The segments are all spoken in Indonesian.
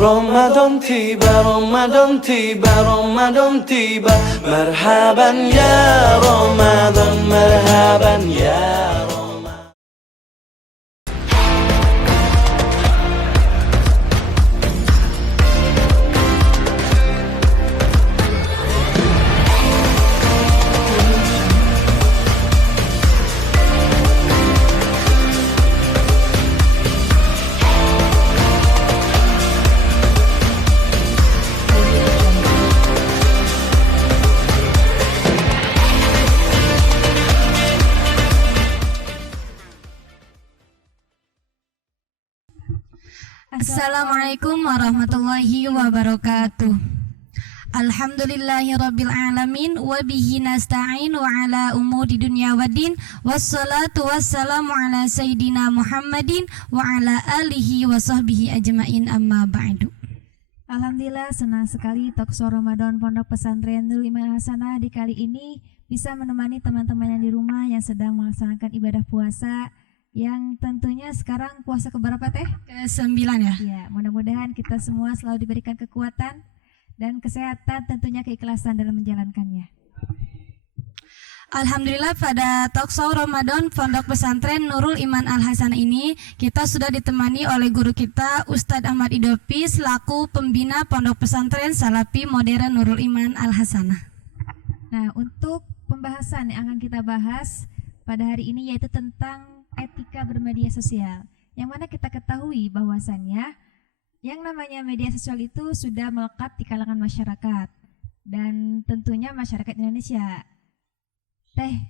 رمضان تيبا رمضان تيبا رمضان تيبا مرحبا يا رمضان مرحبا يا رمضان. Assalamualaikum warahmatullahi wabarakatuh. Alhamdulillahirabbil alamin wa bihi nasta'in wa ala umuri dunya waddin wassalatu wassalamu ala sayyidina Muhammadin wa ala alihi wa sahbihi ajmain amma ba'du. Alhamdulillah, senang sekali Talkshow Ramadan Pondok Pesantren Nurul Iman Al-Hasanah di kali ini bisa menemani teman-teman yang di rumah yang sedang melaksanakan ibadah puasa, yang tentunya sekarang puasa keberapa teh? Ke-9 ya. Ya, mudah-mudahan kita semua selalu diberikan kekuatan dan kesehatan, tentunya keikhlasan dalam menjalankannya. Alhamdulillah, pada Talkshow Ramadan Pondok Pesantren Nurul Iman Al-Hasanah ini kita sudah ditemani oleh guru kita Ustadz Ahmad Idopi selaku pembina Pondok Pesantren Salafi Modern Nurul Iman Al-Hasanah. Nah, untuk pembahasan yang akan kita bahas pada hari ini yaitu tentang etika bermedia sosial, yang mana kita ketahui bahwasannya yang namanya media sosial itu sudah melekat di kalangan masyarakat dan tentunya masyarakat Indonesia. Teh,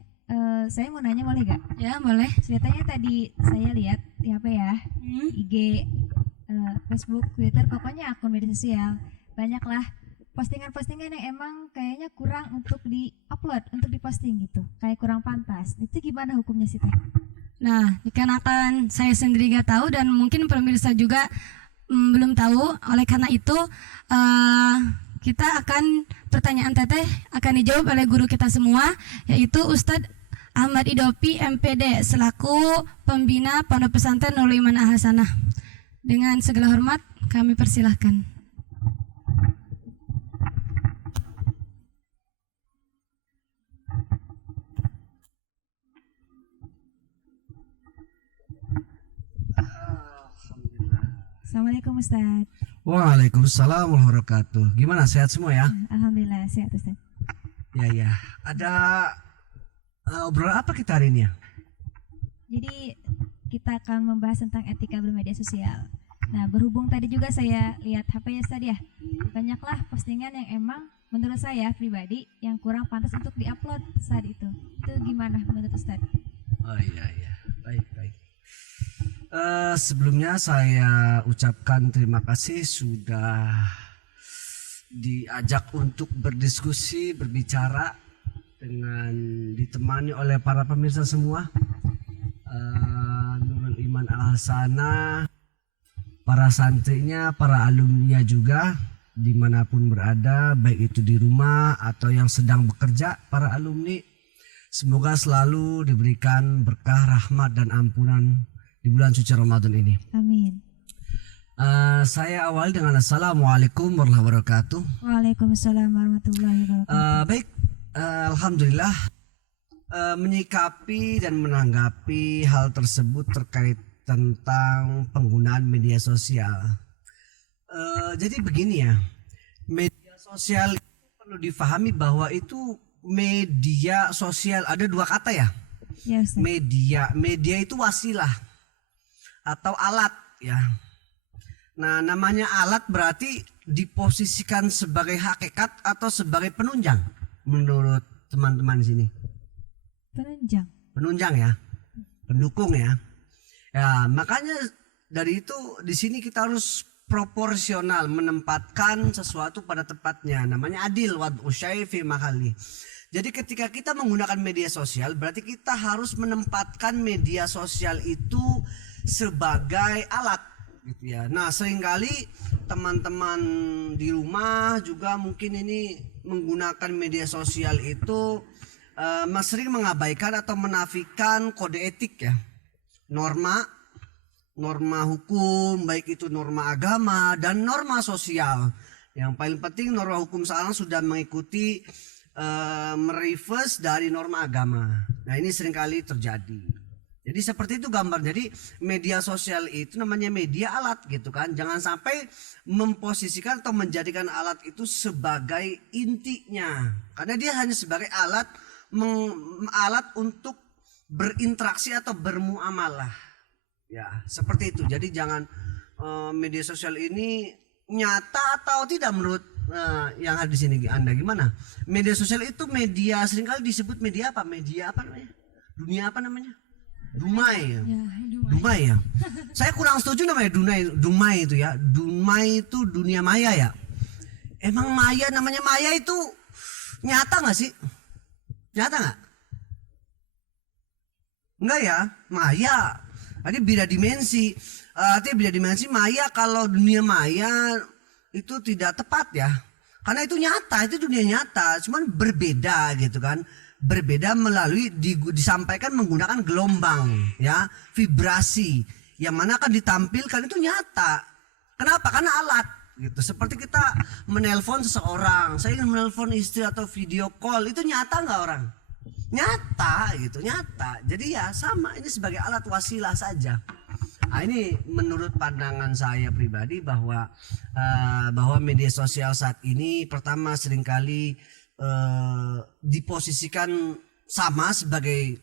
saya mau nanya boleh gak? Ya boleh. Ceritanya tadi saya lihat di HP ya, IG, Facebook, Twitter, pokoknya akun media sosial, banyaklah postingan-postingan yang emang kayaknya kurang untuk di-upload, untuk diposting gitu, kayak kurang pantas. Itu gimana hukumnya sih Teh? Nah, dikarenakan saya sendiri gak tahu dan mungkin pemirsa juga belum tahu, oleh karena itu kita akan pertanyaan teteh akan dijawab oleh guru kita semua, yaitu Ustadz Ahmad Idopi MPD selaku pembina Pondok Pesantren Nurul Iman Al-Hasanah. Dengan segala hormat kami persilahkan. Assalamualaikum Ustaz. Waalaikumsalam warahmatullahi wabarakatuh. Gimana, sehat semua ya? Alhamdulillah sehat Ustaz. Ya. Ada obrolan apa kita hari ini ya? Jadi kita akan membahas tentang etika bermedia sosial. Nah, berhubung tadi juga saya lihat HP ya Ustaz ya, banyaklah postingan yang emang menurut saya pribadi yang kurang pantas untuk diupload saat itu. Itu gimana menurut Ustaz? Oh iya, baik. Sebelumnya saya ucapkan terima kasih sudah diajak untuk berdiskusi, berbicara dengan ditemani oleh para pemirsa semua, Nurul Iman Al-Hasanah, para santrinya, para alumninya juga dimanapun berada, baik itu di rumah atau yang sedang bekerja, para alumni, semoga selalu diberikan berkah, rahmat dan ampunan di bulan suci Ramadan ini. Amin. Saya awali dengan Assalamualaikum warahmatullahi wabarakatuh. Waalaikumsalam warahmatullahi wabarakatuh. Baik, Alhamdulillah, menyikapi dan menanggapi hal tersebut terkait tentang penggunaan media sosial. Jadi begini ya, media sosial itu perlu difahami bahwa itu media sosial ada dua kata ya. Ya, Ustaz. Media itu wasilah atau alat ya. Nah, namanya alat berarti diposisikan sebagai hakikat atau sebagai penunjang menurut teman-teman di sini. Penunjang ya, pendukung ya. Ya, makanya dari itu di sini kita harus proporsional, menempatkan sesuatu pada tempatnya. Namanya adil, wad'u syai' fi mahalli. Jadi ketika kita menggunakan media sosial berarti kita harus menempatkan media sosial itu sebagai alat gitu ya. Nah, seringkali teman-teman di rumah juga mungkin ini menggunakan media sosial itu sering mengabaikan atau menafikan kode etik ya, norma norma hukum, baik itu norma agama dan norma sosial. Yang paling penting norma hukum sekarang sudah mengikuti mereverse dari norma agama. Nah ini seringkali terjadi. Jadi seperti itu gambar. Jadi media sosial itu namanya media alat gitu kan. Jangan sampai memposisikan atau menjadikan alat itu sebagai intinya. Karena dia hanya sebagai alat untuk berinteraksi atau bermuamalah. Ya, seperti itu. Jadi jangan media sosial ini nyata atau tidak menurut yang ada di sini Anda gimana? Media sosial itu media seringkali disebut media apa? Media apa namanya? Dunia apa namanya? Dumai ya. Dumai ya. Saya kurang setuju namanya Dumai itu ya. Dumai itu dunia maya ya. Emang maya namanya maya itu nyata nggak sih? Nyata nggak? Enggak ya, maya. Jadi beda dimensi. Artinya beda dimensi maya. Kalau dunia maya itu tidak tepat ya. Karena itu nyata, itu dunia nyata. Cuman berbeda gitu kan. Berbeda melalui disampaikan menggunakan gelombang ya, vibrasi yang mana akan ditampilkan itu nyata. Kenapa? Karena alat gitu. Seperti kita menelpon seseorang, saya ingin menelpon istri atau video call, itu nyata nggak orang? Nyata gitu, nyata. Jadi ya sama, ini sebagai alat wasilah saja. Nah, ini menurut pandangan saya pribadi bahwa media sosial saat ini pertama seringkali diposisikan sama sebagai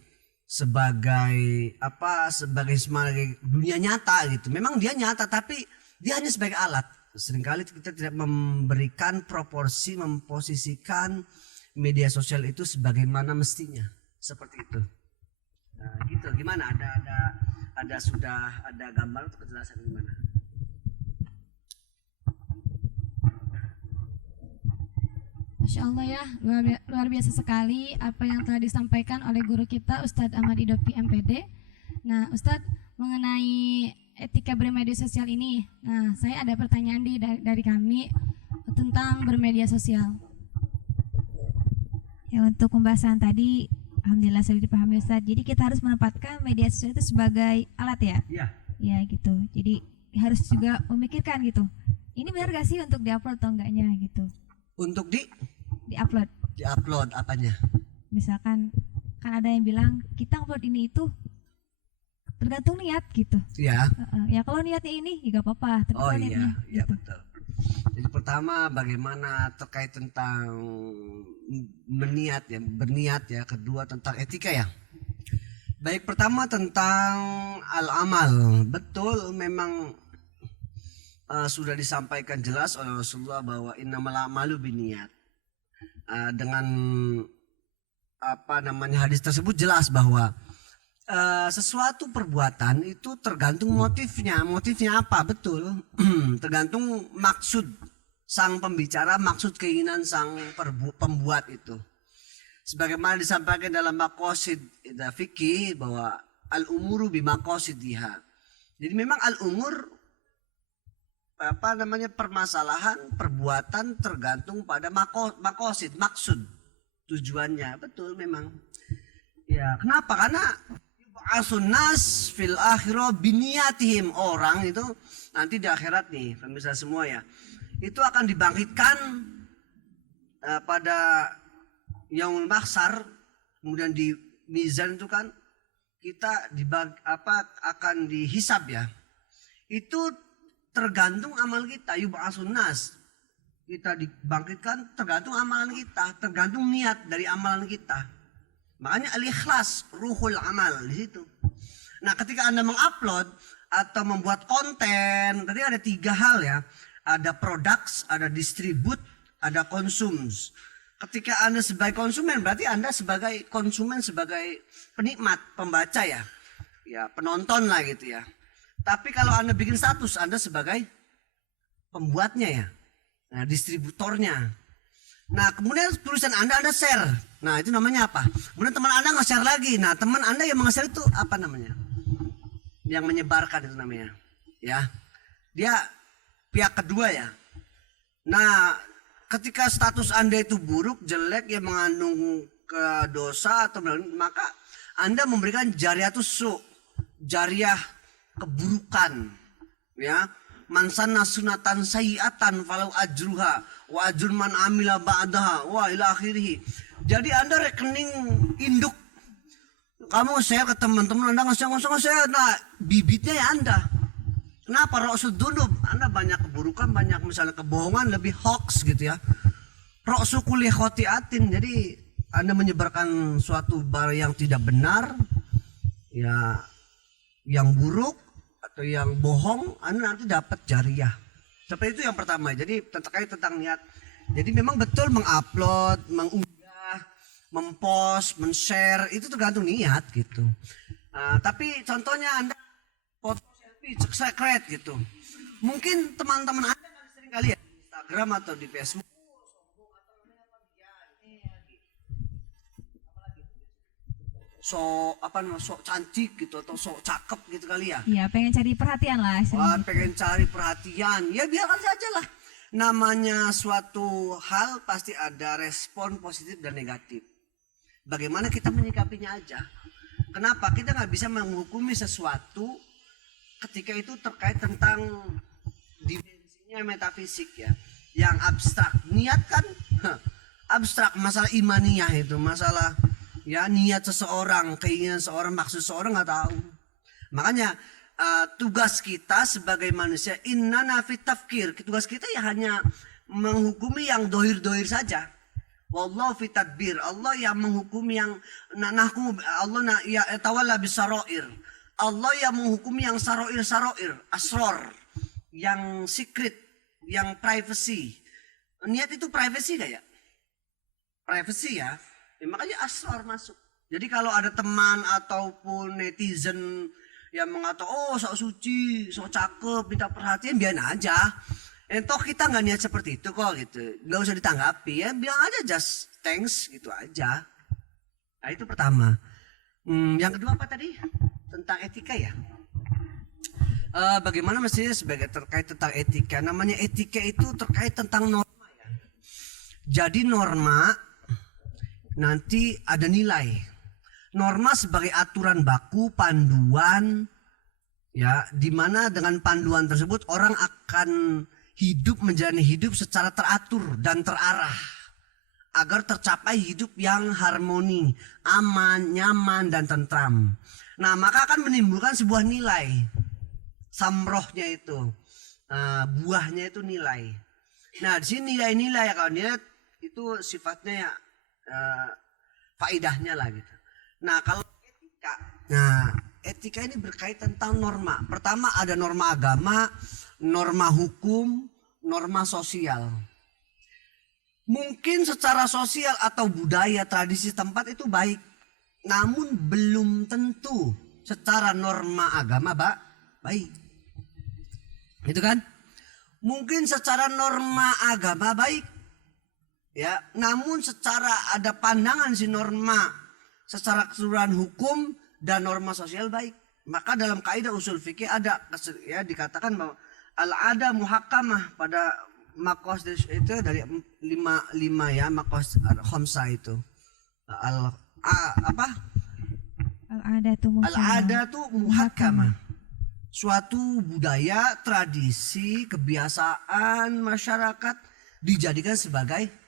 dunia nyata gitu. Memang dia nyata tapi dia hanya sebagai alat. Seringkali kita tidak memberikan proporsi, memposisikan media sosial itu sebagaimana mestinya. Seperti itu. Nah, gitu. Gimana? Sudah ada gambar untuk kejelasan gimana? Masya Allah ya, luar biasa sekali apa yang telah disampaikan oleh guru kita Ustadz Ahmad Idopi MPD. Nah Ustadz, mengenai etika bermedia sosial ini, nah saya ada pertanyaan dari kami tentang bermedia sosial. Ya, untuk pembahasan tadi alhamdulillah sudah dipahami Ustadz. Jadi kita harus menempatkan media sosial itu sebagai alat ya. Iya. Ya gitu. Jadi harus juga memikirkan gitu. Ini benar gak sih untuk diupload atau enggaknya gitu. Untuk diupload apanya? Misalkan kan ada yang bilang kita upload ini itu tergantung niat gitu. Iya. Ya kalau niatnya ini ya gak apa-apa. Tapi Oh kalau niatnya, iya gitu. betul. Jadi pertama bagaimana terkait tentang berniat ya. Kedua tentang etika ya. Baik, pertama tentang al-amal. Betul, memang sudah disampaikan jelas oleh Rasulullah bahwa innamal a'malu binniyat. Dengan hadis tersebut jelas bahwa sesuatu perbuatan itu tergantung motifnya. Motifnya apa? Betul. Tergantung maksud sang pembicara, maksud keinginan sang pembuat itu. Sebagaimana disampaikan dalam maqasid fikih bahwa al-umuru bimaqasidiha. Jadi memang al-umur permasalahan perbuatan tergantung pada maqasid, maksud tujuannya. Betul memang. Ya, kenapa? Karena as-nas fil akhirah biniyatihim, orang itu nanti di akhirat nih, pemirsa semua ya. Itu akan dibangkitkan pada yaumul mahsyar, kemudian di mizan itu kan kita akan dihisab ya. Itu tergantung amal kita, yub'atsun nas. Kita dibangkitkan tergantung amalan kita, tergantung niat dari amalan kita. Makanya al-ikhlas, ruhul amal di situ. Nah, ketika Anda mengupload atau membuat konten, tadi ada 3 hal ya. Ada products, ada distribute, ada consums. Ketika Anda sebagai konsumen, berarti Anda sebagai konsumen, sebagai penikmat, pembaca ya. Ya, penonton lah gitu ya. Tapi kalau Anda bikin status, Anda sebagai pembuatnya ya. Nah, distributornya. Nah, kemudian tulisan Anda share. Nah, itu namanya apa? Kemudian teman Anda nge-share lagi. Nah, teman Anda yang nge-share itu apa namanya? Yang menyebarkan itu namanya. Ya. Dia pihak kedua ya. Nah, ketika status Anda itu buruk, jelek, yang mengandung dosa atau maka Anda memberikan jariyatus su, jariah keburukan, ya. Man sanna sunatan sayyi'atan falau ajruha wa ajrun man amila ba'daha wa ila akhirih. Jadi Anda rekening induk. Kamu share ke teman-teman Anda, nge-share, nah bibitnya ya Anda. Kenapa? Ra'sul dunub. Anda banyak keburukan, banyak misalnya kebohongan, lebih hoax gitu ya. Ra'su kulli khotiatin. Jadi Anda menyebarkan suatu barang yang tidak benar, ya, yang buruk atau yang bohong, Anda nanti dapat jariah. Seperti itu yang pertama. Jadi terkait tentang niat. Jadi memang betul mengupload, mengunggah, mempost, men-share itu tergantung niat gitu. Tapi contohnya Anda foto selfie secret gitu. Mungkin teman-teman Anda kan sering kali ya di Instagram atau di Facebook. Sok cantik gitu atau sok cakep gitu kali ya. Iya, pengen cari perhatian lah. Pengen cari perhatian, ya biarkan saja lah. Namanya suatu hal pasti ada respon positif dan negatif. Bagaimana kita menyikapinya aja. Kenapa? Kita nggak bisa menghukumi sesuatu ketika itu terkait tentang dimensinya metafisik ya. Yang abstrak. Niat kan abstrak, masalah imaniyah itu, masalah ya niat seseorang, keinginan seseorang, maksud seseorang nggak tahu. Makanya tugas kita sebagai manusia innana fit tafkir. Tugas kita ya hanya menghukumi yang dohir-dohir saja. Wallahu fit tadbir. Allah yang menghukumi yang Allah ya tawalla bisaroir. Allah yang menghukumi yang saroir, asror, yang secret, yang privacy. Niat itu privacy gak ya? Privacy ya. Makanya asrar masuk. Jadi kalau ada teman ataupun netizen yang mengatakan oh sok suci, sok cakep, minta perhatian, biarin aja. Toh kita nggak niat seperti itu kok gitu. Nggak usah ditanggapi ya, bilang aja just thanks gitu aja. Nah itu pertama. Yang kedua apa tadi? Tentang etika ya. Bagaimana mestinya sebagai terkait tentang etika? Namanya etika itu terkait tentang norma ya. Jadi norma nanti ada nilai. Norma sebagai aturan baku, panduan, ya, di mana dengan panduan tersebut orang akan hidup menjalani hidup secara teratur dan terarah agar tercapai hidup yang harmoni, aman, nyaman dan tentram. Nah, maka akan menimbulkan sebuah nilai. Samrohnya itu, buahnya itu nilai. Nah, di sini nilai-nilai ya, kalau nilai itu sifatnya ya faidahnya lah gitu. Nah kalau etika ini berkait tentang norma. Pertama ada norma agama, norma hukum, norma sosial. Mungkin secara sosial atau budaya tradisi tempat itu baik, namun belum tentu secara norma agama baik. Gitu kan? Mungkin secara norma agama baik. Ya, namun secara ada pandangan si norma secara keseluruhan hukum dan norma sosial baik. Maka dalam kaidah usul fikih ada ya dikatakan bahwa al-ada muhakkamah pada maqas itu dari lima ya maqas khamsa itu. Al-adatu muhakkamah. Suatu budaya, tradisi, kebiasaan masyarakat dijadikan sebagai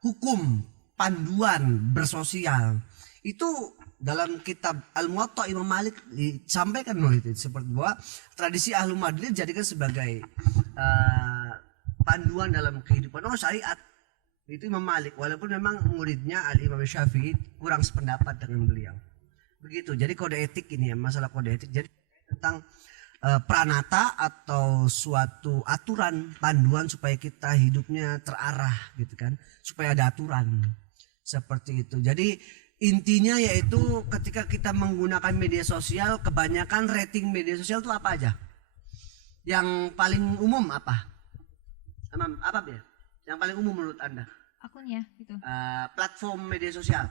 hukum, panduan bersosial. Itu dalam kitab Al-Muwatta Imam Malik disampaikan itu seperti bahwa tradisi Ahlul Madinah dijadikan sebagai panduan dalam kehidupan syariat. Itu Imam Malik, walaupun memang muridnya Al-Imam Syafi'i kurang sependapat dengan beliau. Begitu. Jadi kode etik ini ya, masalah kode etik jadi tentang pranata atau suatu aturan panduan supaya kita hidupnya terarah gitu kan, supaya ada aturan seperti itu. Jadi intinya yaitu ketika kita menggunakan media sosial, kebanyakan rating media sosial itu apa aja? Yang paling umum apa Bia? Yang paling umum menurut Anda? Akunnya gitu. Platform media sosial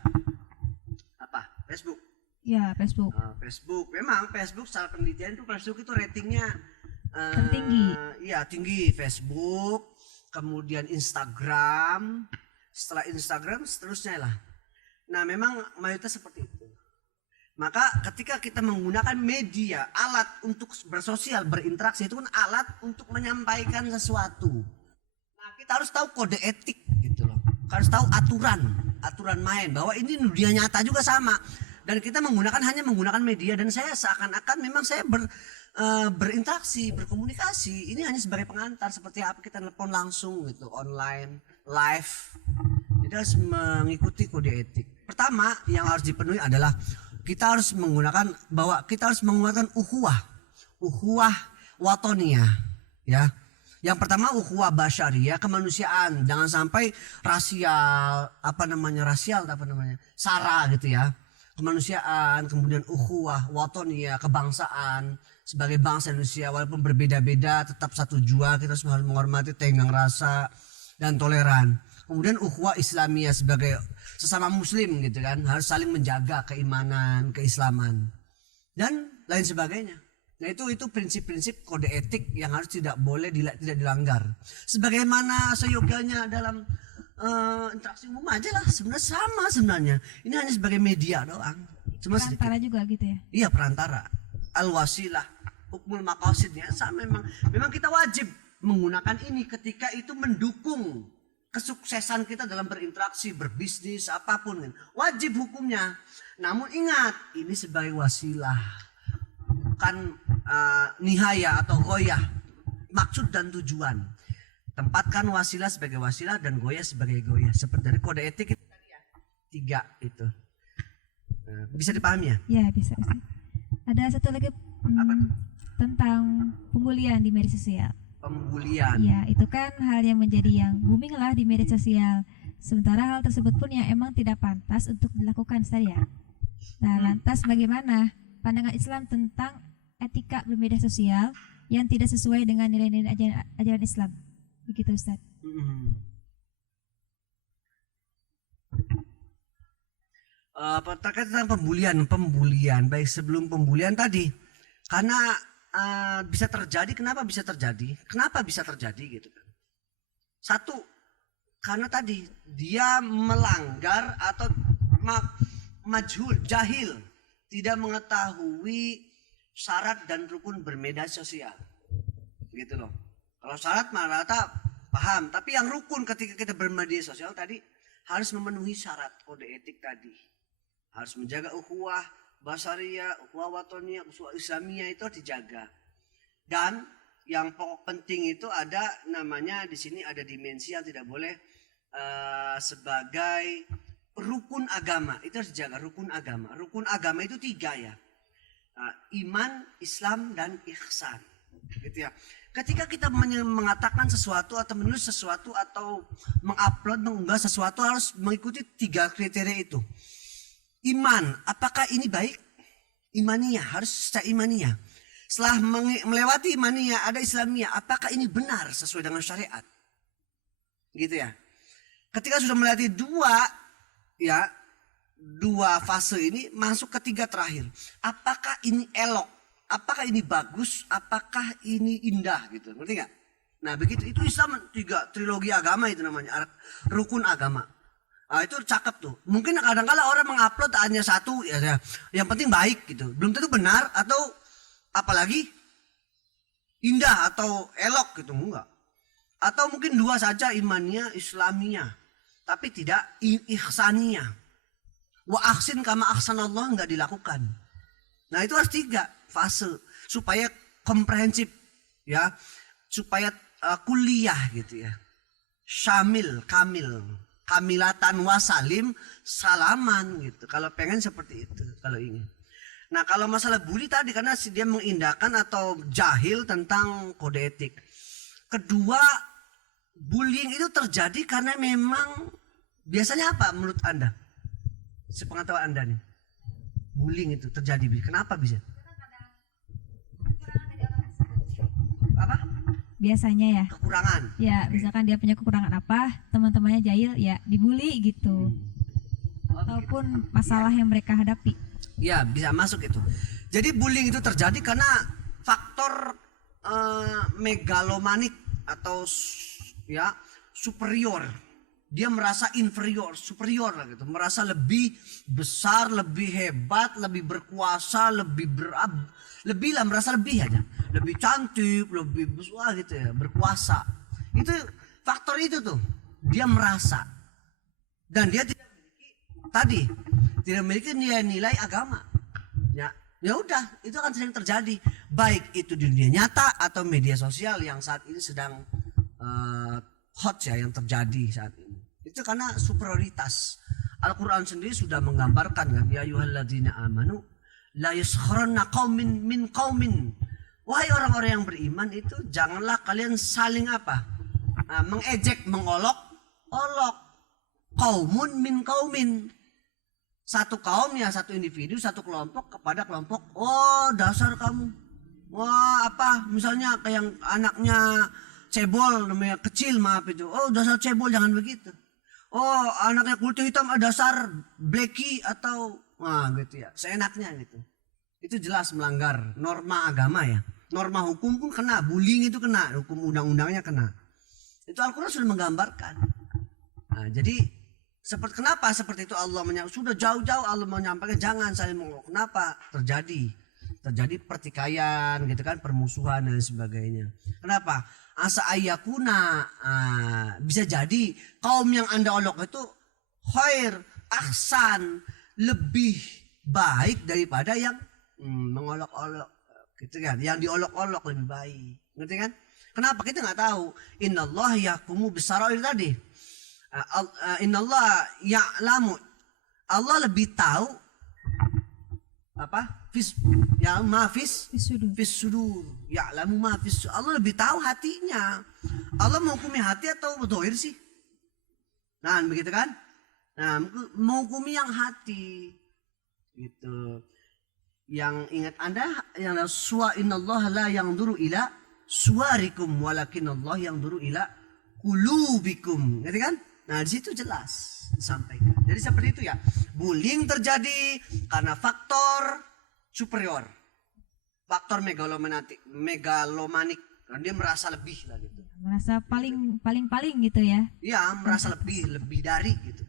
apa? Facebook. Ya, Facebook. Facebook, memang Facebook secara penelitian itu Facebook itu ratingnya tinggi. Iya tinggi. Facebook, kemudian Instagram, setelah Instagram seterusnya lah. Nah memang mayoritas seperti itu. Maka ketika kita menggunakan media, alat untuk bersosial, berinteraksi, itu kan alat untuk menyampaikan sesuatu. Nah, kita harus tahu kode etik gitu loh. Harus tahu aturan main, bahwa ini dunia nyata juga sama. Dan kita hanya menggunakan media, dan saya seakan-akan memang saya berinteraksi, berkomunikasi. Ini hanya sebagai pengantar, seperti apa kita telepon langsung gitu, online, live. Kita harus mengikuti kode etik. Pertama yang harus dipenuhi adalah kita harus menggunakan ukhuwah watoniyah, ya. Yang pertama ukhuwah basyariyah, kemanusiaan. Jangan sampai sara gitu ya. Kemanusiaan, kemudian ukhuwah watoniyah, kebangsaan. Sebagai bangsa Indonesia walaupun berbeda-beda tetap satu jua, kita harus menghormati tenggang rasa dan toleran. Kemudian ukhuwah Islamiyah, sebagai sesama muslim gitu kan, harus saling menjaga keimanan, keislaman dan lain sebagainya. Nah, itu prinsip-prinsip kode etik yang harus tidak dilanggar. Sebagaimana seyogyanya dalam interaksi umum aja lah, sebenarnya sama sebenarnya. Ini hanya sebagai media doang. Cuma Perantara sedikit. juga gitu ya. Iya, perantara. Al-wasilah, hukmul maqasidnya sama, memang kita wajib menggunakan ini ketika itu mendukung kesuksesan kita dalam berinteraksi, berbisnis, apapun. Wajib hukumnya. Namun ingat, ini sebagai wasilah, bukan nihaya atau goyah, maksud dan tujuan. Tempatkan wasilah sebagai wasilah dan goyah sebagai goyah. Seperti dari kode etik itu tadi ya, 3 itu. Bisa dipahami ya? Ya, bisa. Ada satu lagi tentang pembulian di media sosial. Pembulian. Ya, itu kan hal yang menjadi yang booming lah di media sosial. Sementara hal tersebut pun yang emang tidak pantas untuk dilakukan saya. Nah, lantas bagaimana pandangan Islam tentang etika bermedia sosial yang tidak sesuai dengan nilai-nilai ajaran Islam? Begitu, Ustaz. Terkait tentang pembulian, baik sebelum pembulian tadi, karena bisa terjadi. Kenapa bisa terjadi gitu kan? Satu, karena tadi dia melanggar atau jahil, tidak mengetahui syarat dan rukun bermedia sosial, gitu loh. Kalau syarat mah rata paham, tapi yang rukun ketika kita bermedia sosial tadi harus memenuhi syarat kode etik tadi. Harus menjaga ukhuwah basariyah, ukhuwah watoniyah, ukhuwah islamiyah, itu harus dijaga. Dan yang pokok penting itu ada namanya di sini, ada dimensi yang tidak boleh sebagai rukun agama. Itu harus dijaga, rukun agama. Rukun agama itu 3 ya. Iman, Islam, dan ihsan. Gitu ya. Ketika kita mengatakan sesuatu atau menulis sesuatu atau mengupload, mengunggah sesuatu, harus mengikuti 3 kriteria itu. Iman, apakah ini baik? Imaniyah, harus secara imaniyah. Setelah melewati imaniyah, ada islamiyah, apakah ini benar sesuai dengan syariat? Gitu ya. Ketika sudah melewati 2 fase ini, masuk ke 3 terakhir. Apakah ini elok? Apakah ini bagus? Apakah ini indah? Gitu, ngerti nggak? Nah, begitu. Itu Islam 3 trilogi agama, itu namanya rukun agama. Itu cakep tuh. Mungkin kadang-kala orang mengupload hanya 1 ya, yang penting baik gitu. Belum tentu benar atau apalagi indah atau elok gitu, enggak. Atau mungkin 2 saja, imannya, islamiyah, tapi tidak ihsaniyah. Wa ahsin kama ahsanallah, enggak dilakukan. Nah, itu harus 3 fase supaya komprehensif ya, supaya kuliah gitu ya. Syamil, kamil. Kamilatan wasalim salaman gitu. Kalau pengen seperti itu, kalau ingin. Nah, kalau masalah bully tadi, karena dia mengindahkan atau jahil tentang kode etik. Kedua, bullying itu terjadi karena memang biasanya apa menurut Anda? Sepengetahuan Anda nih. Bullying itu terjadi, kenapa bisa? Apa? Biasanya ya. Kekurangan. Ya, misalkan dia punya kekurangan apa, teman-temannya jahil, ya dibully gitu. Ataupun masalah yang mereka hadapi. Ya, bisa masuk itu. Jadi bullying itu terjadi karena faktor megalomanik atau ya superior. Dia merasa inferior, superior lah gitu, merasa lebih besar, lebih hebat, lebih berkuasa, lebih lah, merasa lebih aja, lebih cantik, lebih besar gitu ya, berkuasa. Itu faktor itu tuh, dia merasa, dan dia tidak memiliki nilai-nilai agama. Ya udah, itu akan sering terjadi, baik itu di dunia nyata atau media sosial yang saat ini sedang hot ya, yang terjadi saat ini. Itu karena superioritas. Al-Quran sendiri sudah menggambarkan kan, ya ayyuhalladzina amanu la yaskharanna qaumin min qaumin. Wahai orang-orang yang beriman, itu janganlah kalian saling mengejek, mengolok-olok. Qaumun min qaumin. Satu kaum ya, satu individu, satu kelompok kepada kelompok. Oh, dasar kamu. Wah, misalnya kayak yang anaknya cebol, namanya kecil, maaf itu. Oh, dasar cebol, jangan begitu. Oh, anaknya kulit hitam, dasar blacky atau gitu ya, seenaknya gitu. Itu jelas melanggar norma agama ya. Norma hukum pun kena, bullying itu kena, hukum undang-undangnya kena. Itu Al-Quran sudah menggambarkan. Nah, jadi kenapa seperti itu Allah sudah jauh-jauh Allah menyampaikan jangan saling mengolok. Kenapa? Terjadi pertikaian gitu kan, permusuhan dan sebagainya. Kenapa? Asa ayakuna, bisa jadi kaum yang Anda olok itu khair, ahsan, lebih baik daripada yang mengolok-olok gitu kan, yang diolok-olok lebih baik, ngerti kan? Kenapa? Kita nggak tahu. Innallaha yahkumu bisarair tadi. Innallaha ya'lamu, Allah lebih tahu fis sudur. Ya'lamu ma fis sudur. Allah lebih tahu hatinya. Allah menghukumi hati atau zahir sih? Nah, begitu kan? Nah, menghukumi yang hati. Gitu. Yang ingat Anda yang innallaha la yanzuru ila suwarikum walakinallahu yanzuru ila qulubikum. Ngerti kan? Nah, di situ jelas disampaikan. Jadi seperti itu ya. Bullying terjadi karena faktor superior. Faktor megalomanik. Karena dia merasa lebih lah gitu. Merasa paling gitu ya. Iya, merasa lebih dari gitu.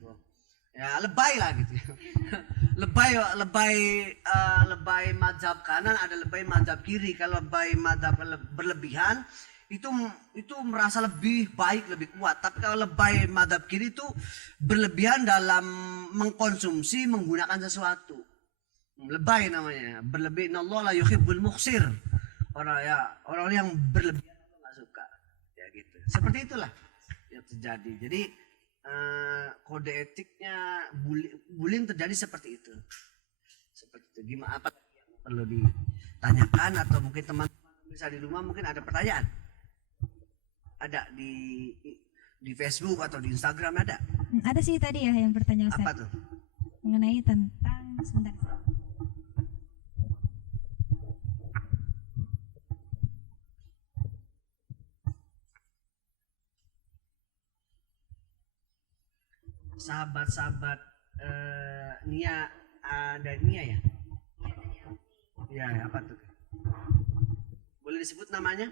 Ya, lebay lah gitu. lebay mazhab kanan, ada lebay mazhab kiri. Kalau lebay mazhab berlebihan itu merasa lebih baik, lebih kuat. Tapi kalau lebay mazhab kiri itu berlebihan dalam mengkonsumsi, menggunakan sesuatu. Lebay namanya. Berlebih, innallaha la yuhibbul mukhsir. Orang yang berlebihan nggak suka. Ya gitu. Seperti itulah yang terjadi. Jadi kode etiknya bullying terjadi seperti itu. Gimana, apa yang perlu ditanyakan, atau mungkin teman-teman bisa di rumah mungkin ada pertanyaan? Ada di Facebook atau di Instagram ada? Ada sih tadi ya yang pertanyaan apa saya. tuh? Mengenai tentang sebentar. Sahabat-sahabat Nia, ada Nia ya? Ya, apa tuh? Boleh disebut namanya?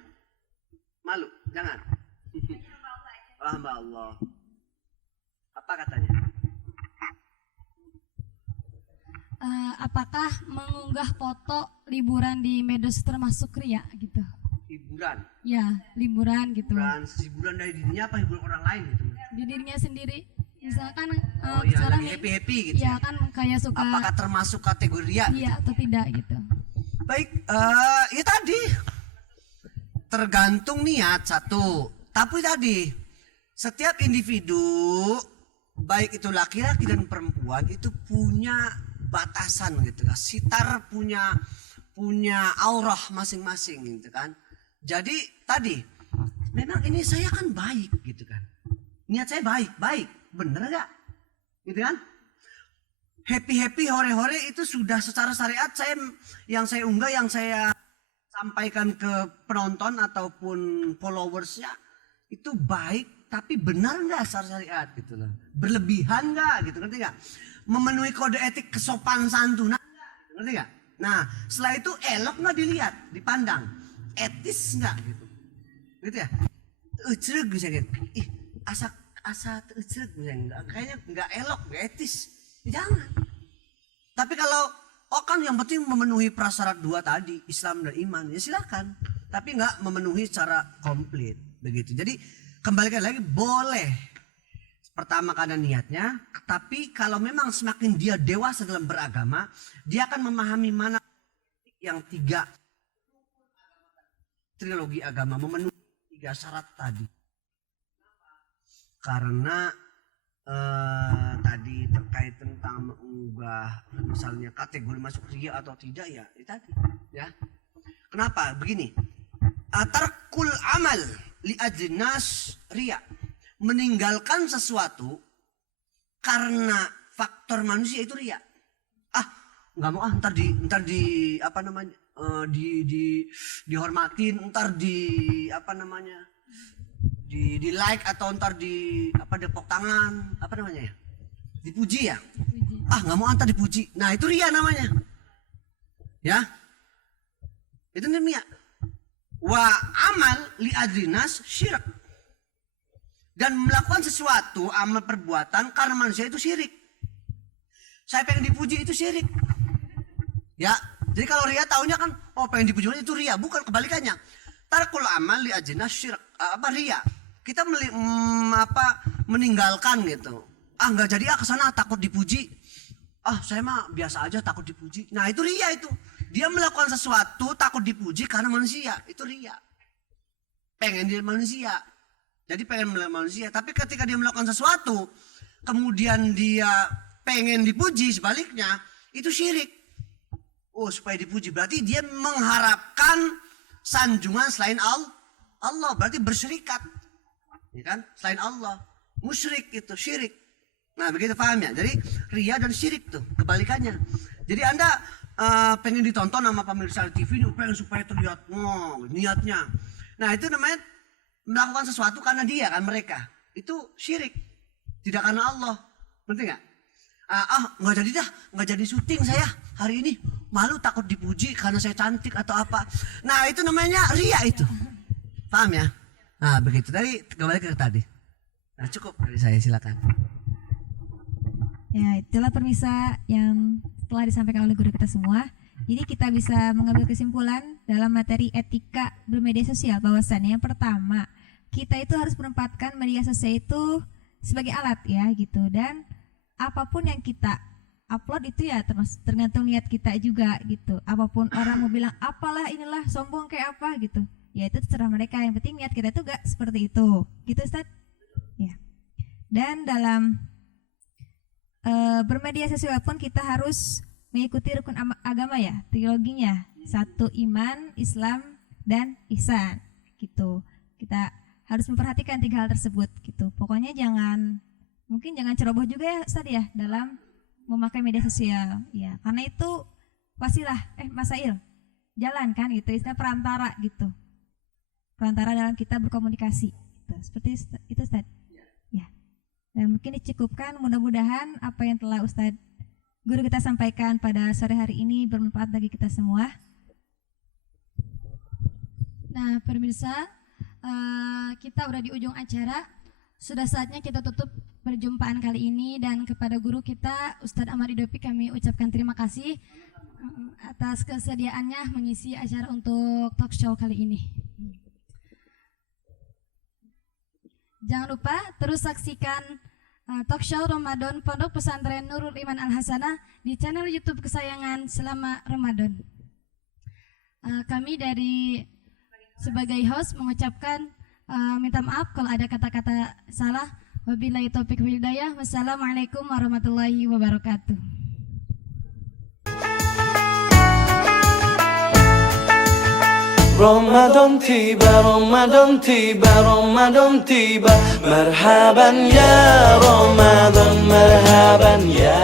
Malu? Jangan. Hamba Allah. Apa katanya? Apakah mengunggah foto liburan di media sosial termasuk ria gitu? Hiburan. Ya, liburan gitu. Hiburan dari dirinya apa hiburan orang lain gitu? Di dirinya sendiri. Misalkan iya, sekarang lagi happy gitu ya ya? kan kayak suka. Apakah termasuk kategori ria? Iya atau tidak gitu? Baik, ya tadi tergantung niat satu. Tapi tadi setiap individu, baik itu laki-laki dan perempuan, itu punya batasan gitu kan. Sitar punya aurah masing-masing gitu kan. Jadi tadi memang ini saya kan baik gitu kan. Niat saya baik, bener gak? Gitu kan? Happy, hore-hore itu sudah secara syariat yang saya unggah, yang saya sampaikan ke penonton ataupun followersnya itu baik, tapi benar nggak secara syariat gitu loh? Berlebihan nggak gitu, ngerti nggak? Memenuhi kode etik kesopan santunan nggak, ngerti nggak? Nah, setelah itu elok nggak dilihat, dipandang, etis nggak gitu ya? Cereg bisa gitu. asa teuceut kayaknya nggak elok, nggak etis. Jangan. Tapi kalau kan yang penting memenuhi prasyarat 2 tadi, Islam dan iman, ya silakan. Tapi nggak memenuhi secara komplit begitu. Jadi kembalikan lagi boleh. Pertama karena niatnya, tapi kalau memang semakin dia dewasa dalam beragama, dia akan memahami mana yang 3 trilogi agama, memenuhi 3 syarat tadi. Karena tadi terkait tentang mengunggah misalnya kategori masuk ria atau tidak ya, tadi ya. Kenapa? Begini. Tarkul amal li ajnas ria. Meninggalkan sesuatu karena faktor manusia itu ria. Nggak mau ntar di apa namanya? Dihormatin, ntar di apa namanya? Di like atau ntar di depok tangan, apa namanya ya? Dipuji ya? Nggak mau ntar dipuji. Nah, itu ria namanya. Ya. Itu namanya wa amal li adrinas syirik. Dan melakukan sesuatu amal perbuatan karena manusia itu syirik. Saya pengen dipuji itu syirik. Ya, jadi kalau ria taunya kan pengen dipuji itu ria, bukan kebalikannya. Tarkul amal li adrinas syirik. Ria. Kita meninggalkan gitu. Nggak jadi kesana takut dipuji. Saya mah biasa aja takut dipuji. Nah, itu ria itu. Dia melakukan sesuatu takut dipuji karena manusia. Itu ria. Pengen dia manusia. Jadi pengen melihat manusia. Tapi ketika dia melakukan sesuatu, kemudian dia pengen dipuji, sebaliknya, itu syirik. Supaya dipuji. Berarti dia mengharapkan sanjungan selain Allah. Berarti bersyirikat. Ya kan? Selain Allah. Musyrik itu, syirik. Nah, begitu paham ya? Jadi ria dan syirik tuh, kebalikannya. Jadi Anda pengen ditonton sama pemirsa TV ini, pengen supaya terlihat niatnya. Nah, itu namanya melakukan sesuatu karena dia kan, mereka. Itu syirik. Tidak karena Allah. Ngerti nggak? Nggak jadi syuting saya hari ini. Malu takut dipuji karena saya cantik atau apa. Nah, itu namanya ria itu. Paham ya? Nah, begitu. Tadi kembali ke tadi. Nah, cukup dari saya, silakan. Ya, itulah permisa yang telah disampaikan oleh guru kita semua. Jadi kita bisa mengambil kesimpulan dalam materi etika bermedia sosial bahwasannya yang pertama, kita itu harus menempatkan media sosial itu sebagai alat ya gitu, dan apapun yang kita upload itu ya tergantung niat kita juga gitu. Apapun orang mau bilang apalah inilah sombong kayak apa gitu, ya itu terserah mereka, yang penting niat kita itu gak seperti itu gitu, Ustaz ya. Dan dalam bermedia sosial pun kita harus mengikuti rukun agama ya, triloginya, 1 iman, Islam, dan ihsan gitu. Kita harus memperhatikan 3 hal tersebut gitu. Pokoknya mungkin jangan ceroboh juga ya Ustaz ya dalam memakai media sosial ya, karena itu wasilah masail jalan kan gitu, istilah perantara gitu, perantara dalam kita berkomunikasi gitu. Seperti itu Ustaz ya. Dan mungkin dicukupkan, mudah-mudahan apa yang telah Ustadz guru kita sampaikan pada sore hari ini bermanfaat bagi kita semua. Nah, pemirsa, kita udah di ujung acara. Sudah saatnya kita tutup perjumpaan kali ini, dan kepada guru kita Ustadz Ahmad Idopi kami ucapkan terima kasih atas kesediaannya mengisi acara untuk talk show kali ini. Jangan lupa terus saksikan talk show Ramadan Pondok Pesantren Nurul Iman Al Hasanah di channel YouTube kesayangan selama Ramadan. Kami dari sebagai host mengucapkan minta maaf kalau ada kata-kata salah. Wabillahi taufiq wal hidayah. Wassalamualaikum warahmatullahi wabarakatuh. رمضان تيبا رمضان تيبا رمضان تيبا مرحبا يا رمضان مرحبا يا